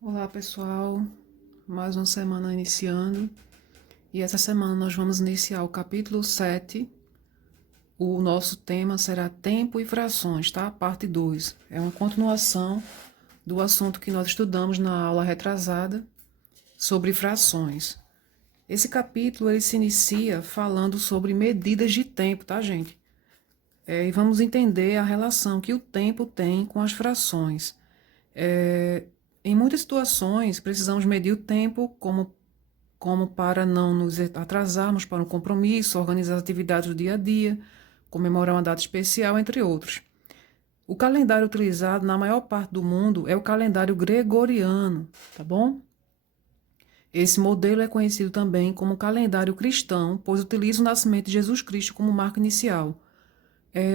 Olá pessoal, mais uma semana iniciando e essa semana nós vamos iniciar o capítulo 7. O nosso tema será tempo e frações, tá? Parte 2. É uma continuação do assunto que nós estudamos na aula retrasada sobre frações. Esse capítulo ele se inicia falando sobre medidas de tempo, tá, gente? E vamos entender a relação que o tempo tem com as frações. Em muitas situações, precisamos medir o tempo como para não nos atrasarmos para um compromisso, organizar as atividades do dia a dia, comemorar uma data especial, entre outros. O calendário utilizado na maior parte do mundo é o calendário gregoriano, tá bom? Esse modelo é conhecido também como calendário cristão, pois utiliza o nascimento de Jesus Cristo como marco inicial.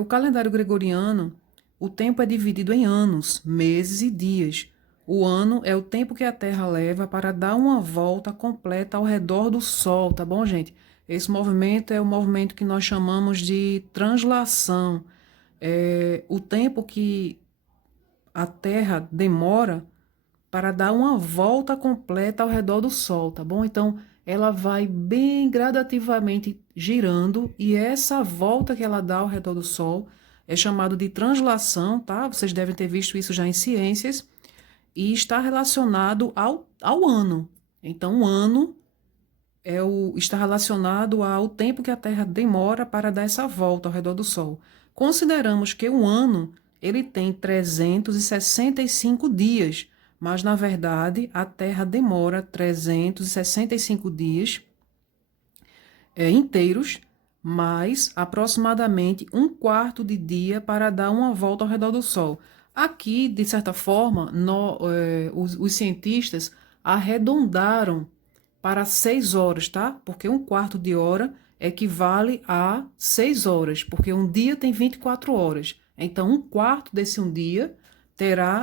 O calendário gregoriano, o tempo é dividido em anos, meses e dias. O ano é o tempo que a Terra leva para dar uma volta completa ao redor do Sol, tá bom, gente? Esse movimento é o movimento que nós chamamos de translação. É o tempo que a Terra demora para dar uma volta completa ao redor do Sol, tá bom? Então, ela vai bem gradativamente girando e essa volta que ela dá ao redor do Sol é chamado de translação, tá? Vocês devem ter visto isso já em ciências e está relacionado ao ano. Então, o ano está relacionado ao tempo que a Terra demora para dar essa volta ao redor do Sol. Consideramos que o ano ele tem 365 dias, mas na verdade a Terra demora 365 dias inteiros, mais aproximadamente um quarto de dia para dar uma volta ao redor do Sol. Aqui, de certa forma, os cientistas arredondaram para 6 horas, tá? Porque um quarto de hora equivale a 6 horas, porque um dia tem 24 horas. Então, um quarto desse um dia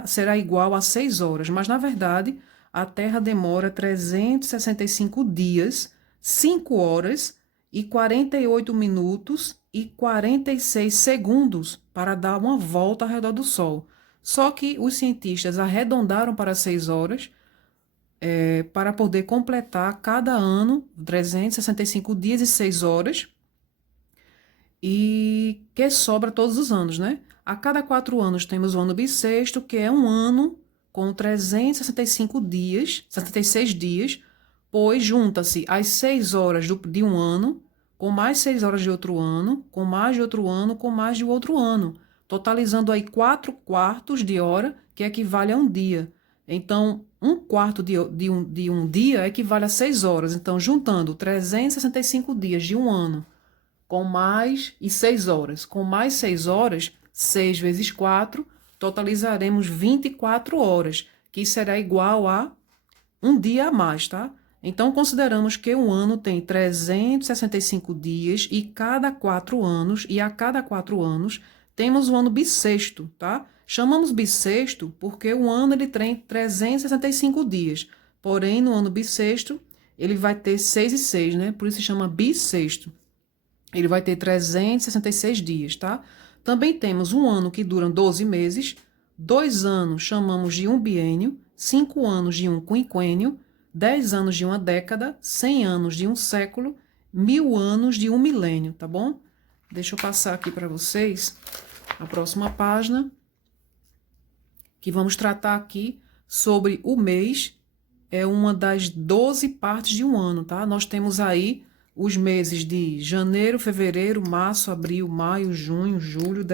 será igual a 6 horas, mas na verdade a Terra demora 365 dias, 5 horas e 48 minutos e 46 segundos para dar uma volta ao redor do Sol. Só que os cientistas arredondaram para 6 horas para poder completar cada ano 365 dias e 6 horas e que sobra todos os anos, né? A cada 4 anos temos o ano bissexto, que é um ano com 365 dias, 76 dias, pois junta-se as 6 horas de um ano, com mais 6 horas de outro ano, com mais de outro ano, com mais de outro ano, totalizando aí 4 quartos de hora, que equivale a um dia. Então, um quarto de um dia equivale a 6 horas. Então, juntando 365 dias de um ano com mais e 6 horas. Com mais 6 horas, 6 vezes 4, totalizaremos 24 horas, que será igual a um dia a mais, tá? Então, consideramos que um ano tem 365 dias e cada 4 anos, e a cada 4 anos, temos o ano bissexto, tá? Chamamos bissexto porque o ano ele tem 365 dias. Porém, no ano bissexto, ele vai ter 6 e 6, né? Por isso se chama bissexto. Ele vai ter 366 dias, tá? Também temos um ano que dura 12 meses, 2 anos chamamos de um biênio, 5 anos de um quinquênio, 10 anos de uma década, 100 anos de um século, 1000 anos de um milênio, tá bom? Deixa eu passar aqui para vocês a próxima página, que vamos tratar aqui sobre o mês, é uma das 12 partes de um ano, tá? Nós temos aí os meses de janeiro, fevereiro, março, abril, maio, junho, julho,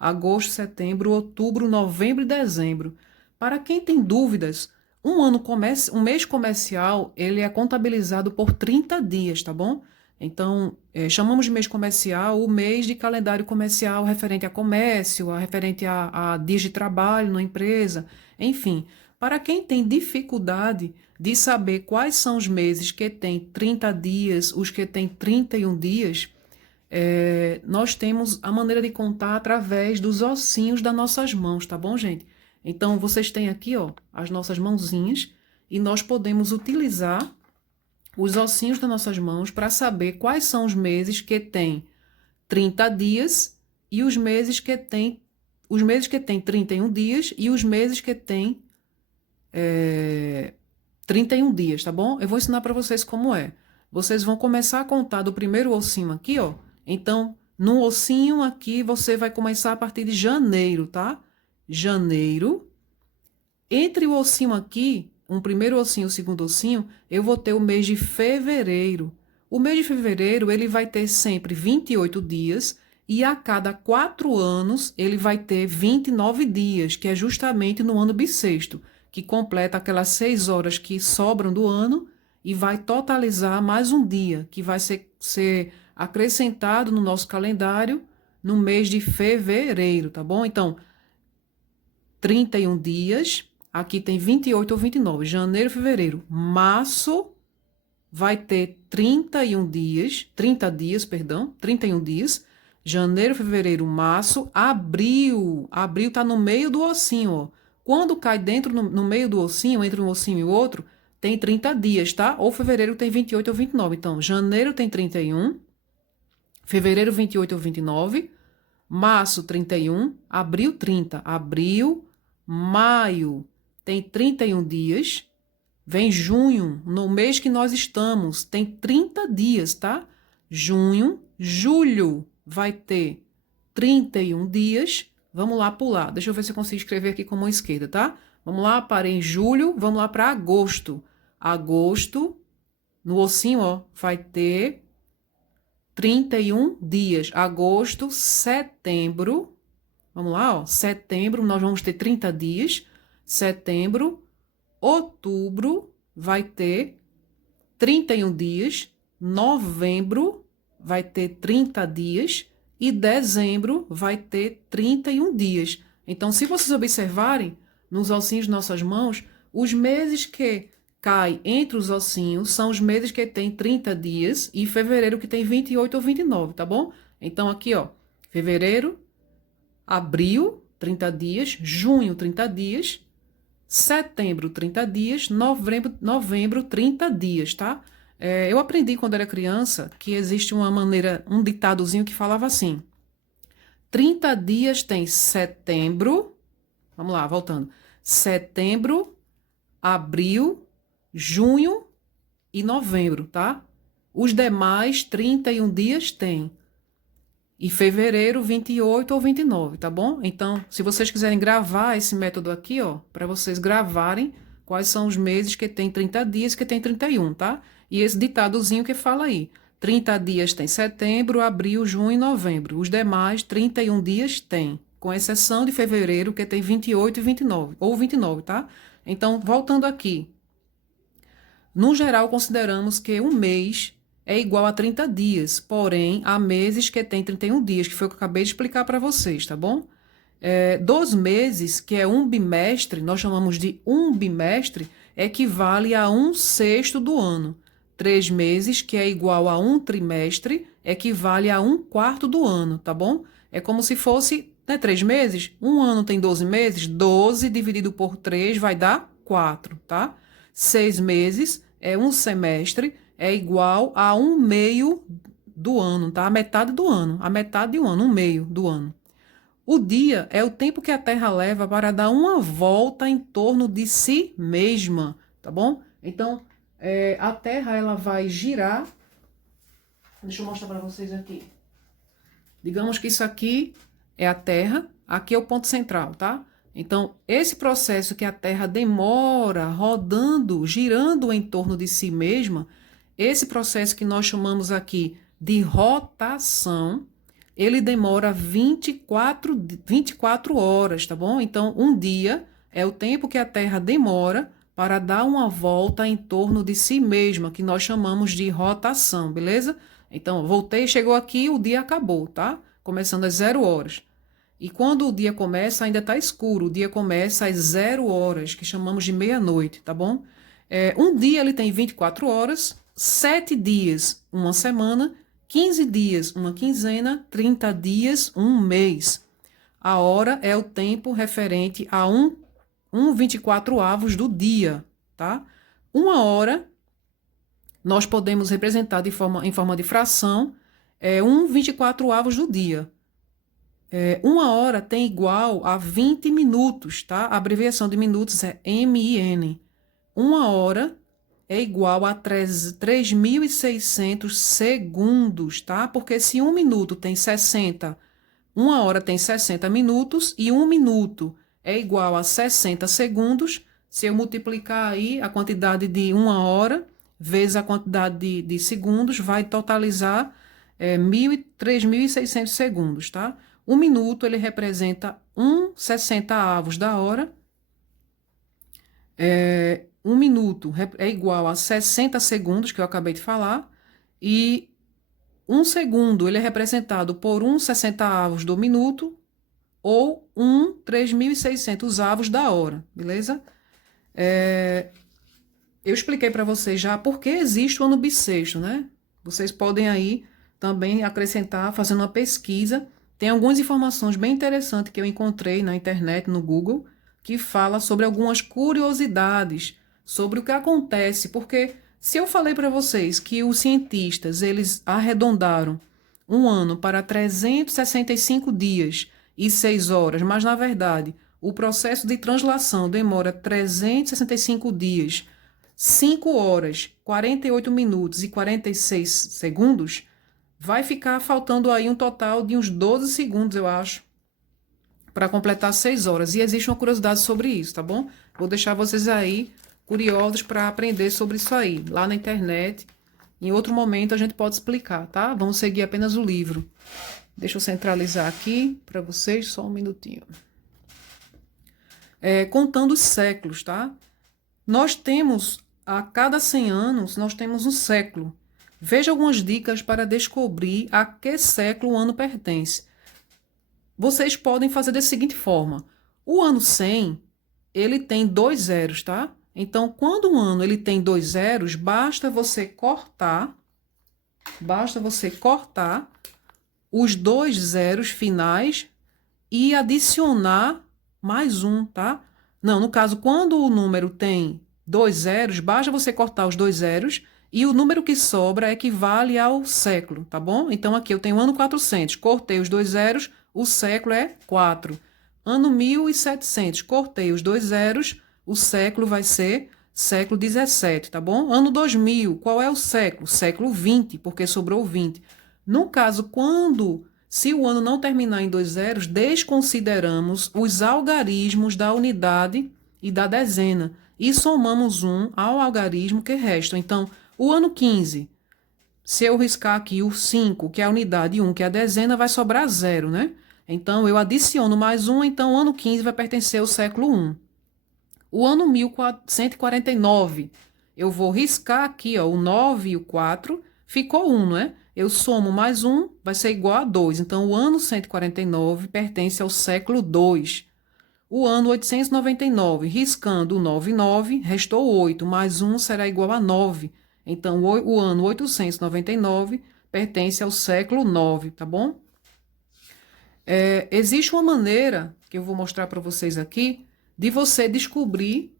agosto, setembro, outubro, novembro e dezembro. Para quem tem dúvidas, um mês comercial, ele é contabilizado por 30 dias, tá bom? Então, chamamos de mês comercial o mês de calendário comercial referente a comércio, referente a dias de trabalho na empresa, enfim. Para quem tem dificuldade de saber quais são os meses que têm 30 dias, os que têm 31 dias, nós temos a maneira de contar através dos ossinhos das nossas mãos, tá bom, gente? Então, vocês têm aqui, ó, as nossas mãozinhas e nós podemos utilizar os ossinhos das nossas mãos para saber quais são os meses que têm 30 dias e os meses que têm 31 dias e os meses que têm 31 dias, tá bom? Eu vou ensinar para vocês como é. Vocês vão começar a contar do primeiro ossinho aqui, ó. Então, no ossinho aqui, você vai começar a partir de janeiro, tá? Janeiro. Entre o ossinho aqui, um primeiro ossinho e o segundo ossinho, eu vou ter o mês de fevereiro. O mês de fevereiro, ele vai ter sempre 28 dias e a cada 4 anos ele vai ter 29 dias, que é justamente no ano bissexto, que completa aquelas 6 horas que sobram do ano e vai totalizar mais um dia, que vai ser acrescentado no nosso calendário no mês de fevereiro, tá bom? Então, 31 dias, aqui tem 28 ou 29, janeiro, fevereiro. Março vai ter 31 dias, 30 dias, perdão, 31 dias. Janeiro, fevereiro, março, abril. Abril tá no meio do ossinho, ó. Quando cai dentro, no meio do ossinho, entre um ossinho e o outro, tem 30 dias, tá? Ou fevereiro tem 28 ou 29. Então, janeiro tem 31, fevereiro 28 ou 29, março 31, abril 30. Abril, maio tem 31 dias, vem junho, no mês que nós estamos, tem 30 dias, tá? Junho, julho vai ter 31 dias. Vamos lá pular. Deixa eu ver se eu consigo escrever aqui com a mão esquerda, tá? Vamos lá, parei em julho, vamos lá para agosto. Agosto, no ossinho, ó, vai ter 31 dias. Agosto, setembro. Vamos lá, ó. Setembro, nós vamos ter 30 dias. Setembro, outubro vai ter 31 dias. Novembro vai ter 30 dias. E dezembro vai ter 31 dias. Então, se vocês observarem nos ossinhos de nossas mãos, os meses que cai entre os ossinhos são os meses que tem 30 dias e fevereiro que tem 28 ou 29, tá bom? Então, aqui, ó, fevereiro, abril, 30 dias, junho, 30 dias, setembro, 30 dias, novembro 30 dias, tá? Eu aprendi quando era criança que existe uma maneira, um ditadozinho que falava assim: 30 dias tem setembro, vamos lá, voltando, setembro, abril, junho e novembro, tá? Os demais 31 dias tem. E fevereiro, 28 ou 29, tá bom? Então, se vocês quiserem gravar esse método aqui, ó, para vocês gravarem quais são os meses que tem 30 dias e que tem 31, tá? E esse ditadozinho que fala aí: 30 dias tem setembro, abril, junho e novembro. Os demais 31 dias tem, com exceção de fevereiro, que tem 28 e 29, ou 29, tá? Então, voltando aqui. No geral, consideramos que um mês é igual a 30 dias, porém, há meses que tem 31 dias, que foi o que eu acabei de explicar para vocês, tá bom? 2 meses, que é um bimestre, nós chamamos de um bimestre, equivale a 1/6 do ano. 3 meses, que é igual a um trimestre, equivale a 1/4 do ano, tá bom? É como se fosse, né, 3 meses, um ano tem 12 meses, 12 dividido por 3 vai dar 4, tá? 6 meses é um semestre, é igual a um meio do ano, tá? A metade do ano, a metade de um ano, um meio do ano. O dia é o tempo que a Terra leva para dar uma volta em torno de si mesma, tá bom? Então, a Terra, ela vai girar. Deixa eu mostrar para vocês aqui. Digamos que isso aqui é a Terra, aqui é o ponto central, tá? Então, esse processo que a Terra demora rodando, girando em torno de si mesma, esse processo que nós chamamos aqui de rotação, ele demora 24 horas, tá bom? Então, um dia é o tempo que a Terra demora para dar uma volta em torno de si mesma, que nós chamamos de rotação, beleza? Então, voltei, chegou aqui, o dia acabou, tá? Começando às 0 horas. E quando o dia começa, ainda está escuro. O dia começa às 0 horas, que chamamos de meia-noite, tá bom? Um dia ele tem 24 horas, 7 dias, uma semana, 15 dias, uma quinzena, 30 dias, um mês. A hora é o tempo referente a 1/24 do dia, tá? Uma hora nós podemos representar em forma de fração 1/24 do dia. Uma hora tem igual a 20 minutos, tá? A abreviação de minutos é MIN. Uma hora é igual a 3.600 segundos, tá? Porque se um minuto tem 60, uma hora tem 60 minutos e um minuto é igual a 60 segundos. Se eu multiplicar aí a quantidade de uma hora vezes a quantidade de segundos, vai totalizar 3.600 segundos, tá? Um minuto, ele representa 1/60 da hora. Um minuto é igual a 60 segundos, que eu acabei de falar. E um segundo, ele é representado por 1/60 do minuto ou 3.600 da hora, beleza? Eu expliquei para vocês já por que existe o ano bissexto, né? Vocês podem aí também acrescentar, fazendo uma pesquisa. Tem algumas informações bem interessantes que eu encontrei na internet, no Google, que fala sobre algumas curiosidades sobre o que acontece, porque se eu falei para vocês que os cientistas, eles arredondaram um ano para 365 dias e 6 horas, mas na verdade o processo de translação demora 365 dias, 5 horas, 48 minutos e 46 segundos, vai ficar faltando aí um total de uns 12 segundos, eu acho, para completar 6 horas. E existe uma curiosidade sobre isso, tá bom? Vou deixar vocês aí curiosos para aprender sobre isso aí, lá na internet. Em outro momento a gente pode explicar, tá? Vamos seguir apenas o livro. Deixa eu centralizar aqui para vocês, só um minutinho. Contando os séculos, tá? Nós temos, a cada 100 anos, nós temos um século. Veja algumas dicas para descobrir a que século o ano pertence. Vocês podem fazer da seguinte forma. O ano 100, ele tem 2 zeros, tá? Então, quando um ano ele tem 2 zeros, basta você cortar os 2 zeros finais e adicionar mais um, tá? Não, no caso, quando o número tem 2 zeros, basta você cortar os 2 zeros e o número que sobra equivale ao século, tá bom? Então, aqui eu tenho ano 400, cortei os 2 zeros, o século é 4. Ano 1700, cortei os 2 zeros, o século vai ser século 17, tá bom? Ano 2000, qual é o século? Século 20, porque sobrou 20. No caso, se o ano não terminar em 2 zeros, desconsideramos os algarismos da unidade e da dezena e somamos um ao algarismo que resta. Então, o ano 15, se eu riscar aqui o 5, que é a unidade, e 1, que é a dezena, vai sobrar 0, né? Então, eu adiciono mais um, então o ano 15 vai pertencer ao século 1. O ano 1149, eu vou riscar aqui, ó, o 9 e o 4, ficou 1, não é? Eu somo mais 1, vai ser igual a 2. Então, o ano 149 pertence ao século 2. O ano 899, riscando o 9 e 9, restou 8, mais 1 será igual a 9. Então, o ano 899 pertence ao século 9, tá bom? Existe uma maneira, que eu vou mostrar para vocês aqui, de você descobrir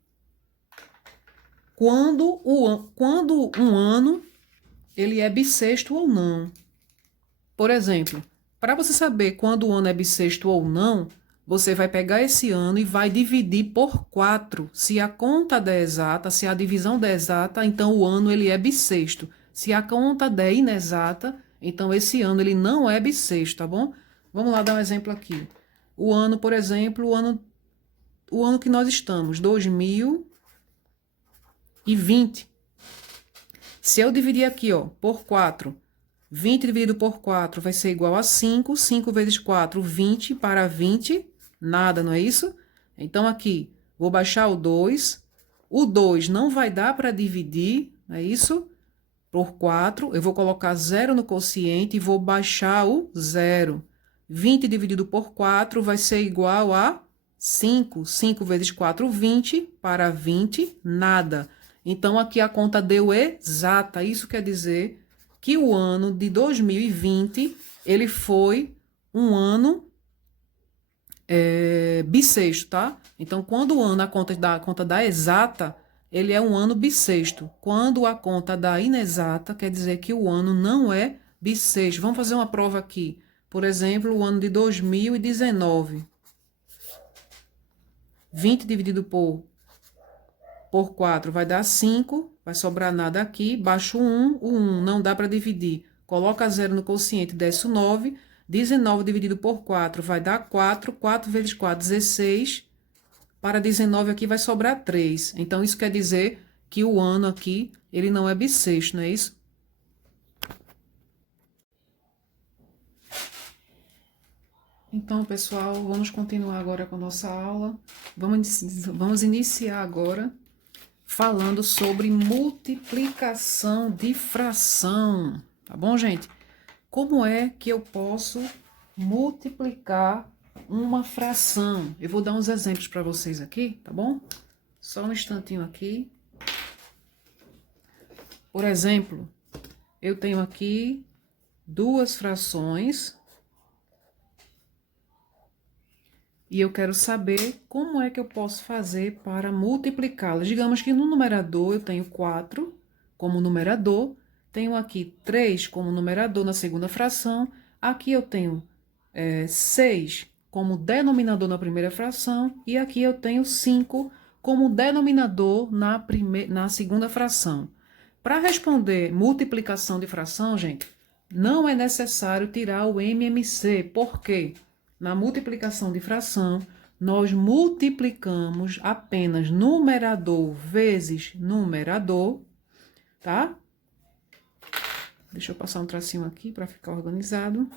quando um ano ele é bissexto ou não. Por exemplo, para você saber quando o ano é bissexto ou não, você vai pegar esse ano e vai dividir por 4. Se a conta der exata, se a divisão der exata, então o ano ele é bissexto. Se a conta der inexata, então esse ano ele não é bissexto, tá bom? Vamos lá dar um exemplo aqui. O ano, por exemplo, o ano que nós estamos, 2020. Se eu dividir aqui, ó, por 4, 20 dividido por 4 vai ser igual a 5. 5 vezes 4, 20. Para 20, nada, não é isso? Então, aqui, vou baixar o 2. O 2 não vai dar para dividir, não é isso? Por 4, eu vou colocar 0 no quociente e vou baixar o 0. 20 dividido por 4 vai ser igual a 5. 5 vezes 4, 20. Para 20, nada. Então, aqui a conta deu exata. Isso quer dizer que o ano de 2020, ele foi um ano bissexto, tá? Então, quando o ano, a conta dá exata, ele é um ano bissexto. Quando a conta dá inexata, quer dizer que o ano não é bissexto. Vamos fazer uma prova aqui. Por exemplo, o ano de 2019. 20 dividido por 4 vai dar 5. Vai sobrar nada aqui. Baixa o 1. O 1 não dá para dividir. Coloca 0 no quociente, desce o 9. 19 dividido por 4 vai dar 4. 4 vezes 4, 16. Para 19 aqui vai sobrar 3. Então, isso quer dizer que o ano aqui, ele não é bissexto, não é isso? Então, pessoal, vamos continuar agora com a nossa aula. Vamos iniciar agora falando sobre multiplicação de fração. Tá bom, gente? Como é que eu posso multiplicar uma fração? Eu vou dar uns exemplos para vocês aqui, tá bom? Só um instantinho aqui. Por exemplo, eu tenho aqui duas frações e eu quero saber como é que eu posso fazer para multiplicá-las. Digamos que no numerador eu tenho 4 como numerador, tenho aqui 3 como numerador na segunda fração, aqui eu tenho 6 como denominador na primeira fração e aqui eu tenho 5 como denominador na segunda fração. Para responder multiplicação de fração, gente, não é necessário tirar o MMC. Por quê? Na multiplicação de fração, nós multiplicamos apenas numerador vezes numerador, tá? Deixa eu passar um tracinho aqui para ficar organizado.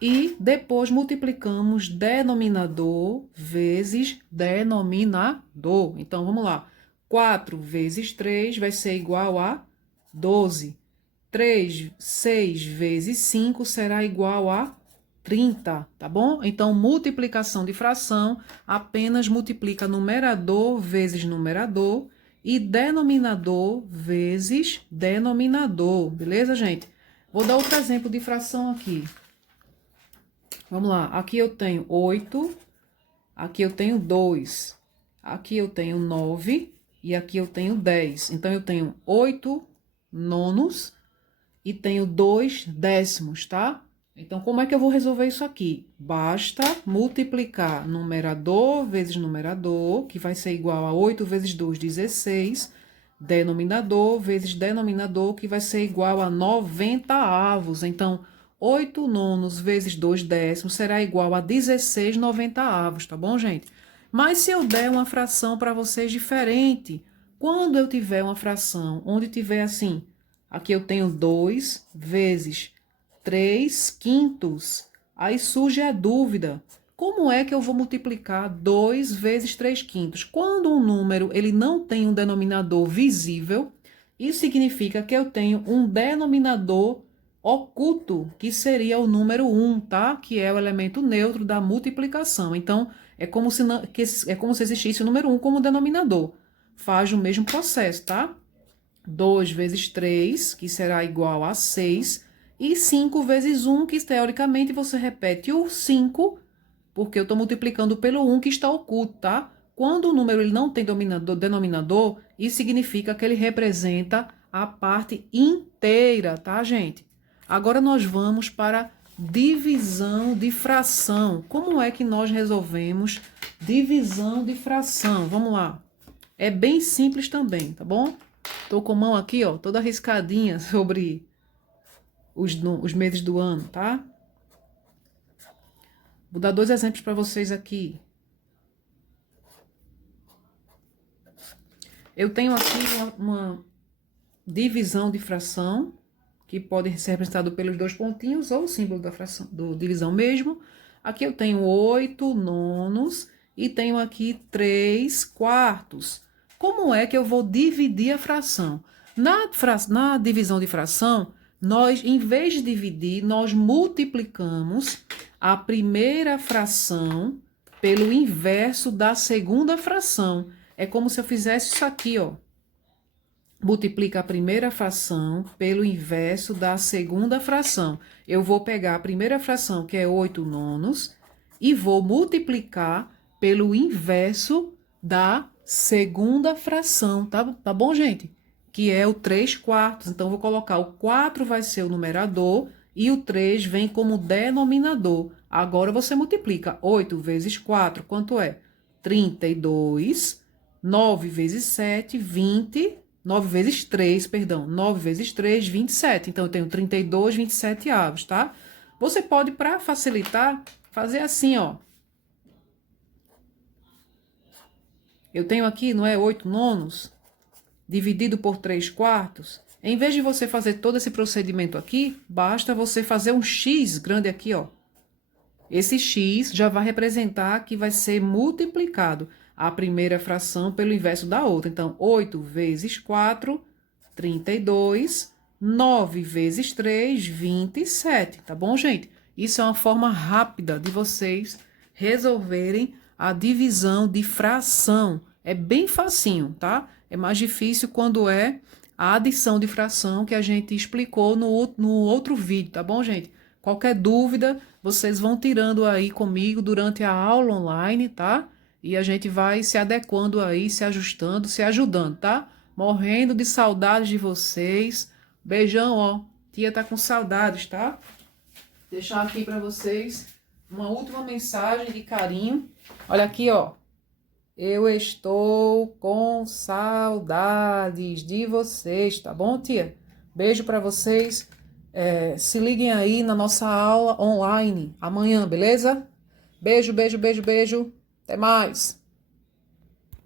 E depois multiplicamos denominador vezes denominador. Então, vamos lá. 4 vezes 3 vai ser igual a 12. 6 vezes 5 será igual a 30, tá bom? Então, multiplicação de fração apenas multiplica numerador vezes numerador e denominador vezes denominador, beleza, gente? Vou dar outro exemplo de fração aqui. Vamos lá, aqui eu tenho 8, aqui eu tenho 2, aqui eu tenho 9 e aqui eu tenho 10. Então, eu tenho 8 nonos e tenho 2 décimos, tá? Então, como é que eu vou resolver isso aqui? Basta multiplicar numerador vezes numerador, que vai ser igual a 8 vezes 2, 16, denominador vezes denominador, que vai ser igual a 90 avos. Então, 8 nonos vezes 2 décimos será igual a 16 90 avos, tá bom, gente? Mas se eu der uma fração para vocês diferente, quando eu tiver uma fração onde tiver assim, aqui eu tenho 2 vezes 3 quintos, aí surge a dúvida, como é que eu vou multiplicar 2 vezes 3 quintos? Quando um número ele não tem um denominador visível, isso significa que eu tenho um denominador oculto, que seria o número 1, tá? Que é o elemento neutro da multiplicação. Então, é como se existisse o número 1 como denominador. Faz o mesmo processo, tá? 2 vezes 3, que será igual a 6, e 5 vezes 1, que teoricamente você repete o 5, porque eu estou multiplicando pelo 1 que está oculto, tá? Quando o número ele não tem denominador, isso significa que ele representa a parte inteira, tá, gente? Agora nós vamos para divisão de fração. Como é que nós resolvemos divisão de fração? Vamos lá. É bem simples também, tá bom? Tô com a mão aqui, ó, toda arriscadinha sobre os meses do ano, tá? Vou dar 2 exemplos para vocês aqui. Eu tenho aqui uma divisão de fração, que pode ser representado pelos 2 pontinhos ou o símbolo da fração, do divisão mesmo. Aqui eu tenho 8 nonos e tenho aqui 3 quartos. Como é que eu vou dividir a fração? Na divisão de fração, nós, em vez de dividir, nós multiplicamos a primeira fração pelo inverso da segunda fração. É como se eu fizesse isso aqui, ó. Multiplica a primeira fração pelo inverso da segunda fração. Eu vou pegar a primeira fração, que é 8 nonos, e vou multiplicar pelo inverso da segunda fração, tá bom, gente? Que é o 3 quartos. Então, vou colocar o 4 vai ser o numerador e o 3 vem como denominador. Agora você multiplica 8 vezes 4, quanto é? 32. 9 vezes 7, 20. 9 vezes 3, perdão. 9 vezes 3, 27. Então, eu tenho 32, 27 avos, tá? Você pode, para facilitar, fazer assim, ó. Eu tenho aqui, não é 8 nonos? Dividido por 3 quartos. Em vez de você fazer todo esse procedimento aqui, basta você fazer um X grande aqui, ó. Esse X já vai representar que vai ser multiplicado a primeira fração pelo inverso da outra. Então, 8 vezes 4, 32. 9 vezes 3, 27. Tá bom, gente? Isso é uma forma rápida de vocês resolverem a divisão de fração. É bem facinho, tá? É mais difícil quando é a adição de fração que a gente explicou no outro vídeo, tá bom, gente? Qualquer dúvida, vocês vão tirando aí comigo durante a aula online, tá? E a gente vai se adequando aí, se ajustando, se ajudando, tá? Morrendo de saudades de vocês. Beijão, ó. Tia tá com saudades, tá? Deixar aqui para vocês uma última mensagem de carinho. Olha aqui, ó. Eu estou com saudades de vocês, tá bom, tia? Beijo para vocês. Se liguem aí na nossa aula online amanhã, beleza? Beijo, beijo, beijo, beijo. Até mais.